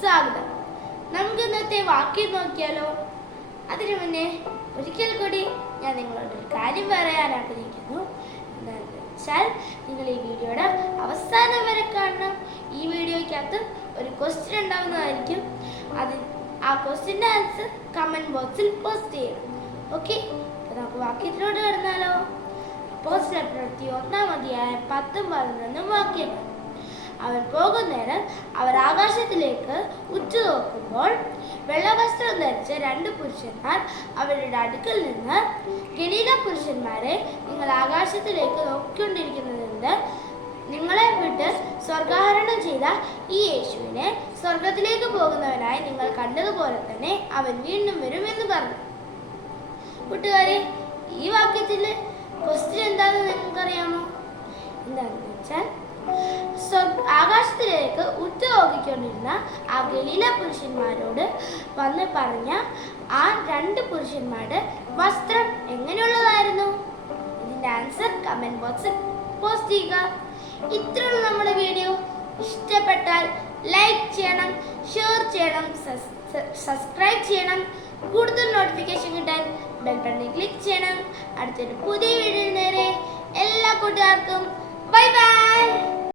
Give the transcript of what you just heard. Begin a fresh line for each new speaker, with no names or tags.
സ്വാഗതം. നമുക്ക് ഇന്നത്തെ വാക്യം നോക്കിയാലോ? അതിനു മുന്നേ ഒരിക്കൽ കൂടി ഞാൻ നിങ്ങളോട് ഒരു കാര്യം പറയാൻ ആഗ്രഹിക്കുന്നു. എന്താണെന്ന് വെച്ചാൽ നിങ്ങൾ ഈ വീഡിയോയുടെ അവസാനം വരെ കാണണം. ഈ വീഡിയോയ്ക്കകത്ത് ഒരു ക്വസ്റ്റ്യൻ ഉണ്ടാവുന്നതായിരിക്കും. അത് ആ ക്വസ്റ്റ്യന്റെ ആൻസർ കമന്റ് ബോക്സിൽ പോസ്റ്റ് ചെയ്യണം. ഓക്കെ നമുക്ക് വാക്യത്തിലോട്ട് കിടന്നാലോ. പോസ്റ്റ് പ്രവൃത്തി ഒന്നാം അധ്യായം പത്തും പതിനൊന്നും വാക്യങ്ങൾ. അവൻ പോകുന്നേരം അവർ ആകാശത്തിലേക്ക് ഉറ്റുനോക്കുമ്പോൾ വെള്ളവസ്ത്രം ധരിച്ച രണ്ട് പുരുഷന്മാർ അവരുടെ അടുക്കൽ നിന്ന് ഗലീല പുരുഷന്മാരെ നിങ്ങൾ ആകാശത്തിലേക്ക് നോക്കിക്കൊണ്ടിരിക്കുന്നതെന്ന് നിങ്ങളെ വിട്ട് സ്വർഗാഹരണം ചെയ്ത ഈ യേശുവിനെ സ്വർഗത്തിലേക്ക് പോകുന്നവനായി നിങ്ങൾ കണ്ടതുപോലെ തന്നെ അവൻ വീണ്ടും വരും എന്ന് പറഞ്ഞു. കൂട്ടുകാരെ ഈ വാക്യത്തിൽ ക്വസ്റ്റ്യൻ എന്താണെന്ന് നിങ്ങൾക്കറിയാമോ? എന്താണെന്ന് വെച്ചാൽ ആകാശത്തിലേക്ക് ഉറ്റുനോക്കിക്കൊണ്ടിരുന്ന ആ ഗലീല പുരുഷന്മാരോട് വന്ന് പറഞ്ഞ ആ രണ്ട് പുരുഷന്മാരുടെ വസ്ത്രം എങ്ങനെയുള്ളതായിരുന്നു? ഇതിന്റെ ആൻസർ കമന്റ് ബോക്സിൽ പോസ്റ്റ് ചെയ്യുക. ഇത്രയുള്ള നമ്മുടെ വീഡിയോ ഇഷ്ടപ്പെട്ടാൽ ലൈക്ക് ചെയ്യണം ഷെയർ ചെയ്യണം സബ്സ്ക്രൈബ് ചെയ്യണം. കൂടുതൽ നോട്ടിഫിക്കേഷൻ കിട്ടാൻ ബെൽ ബട്ടണിൽ ക്ലിക്ക് ചെയ്യണം. അടുത്തൊരു പുതിയ വീഡിയോ നേരെ എല്ലാ കൂട്ടുകാർക്കും ബൈ ബൈ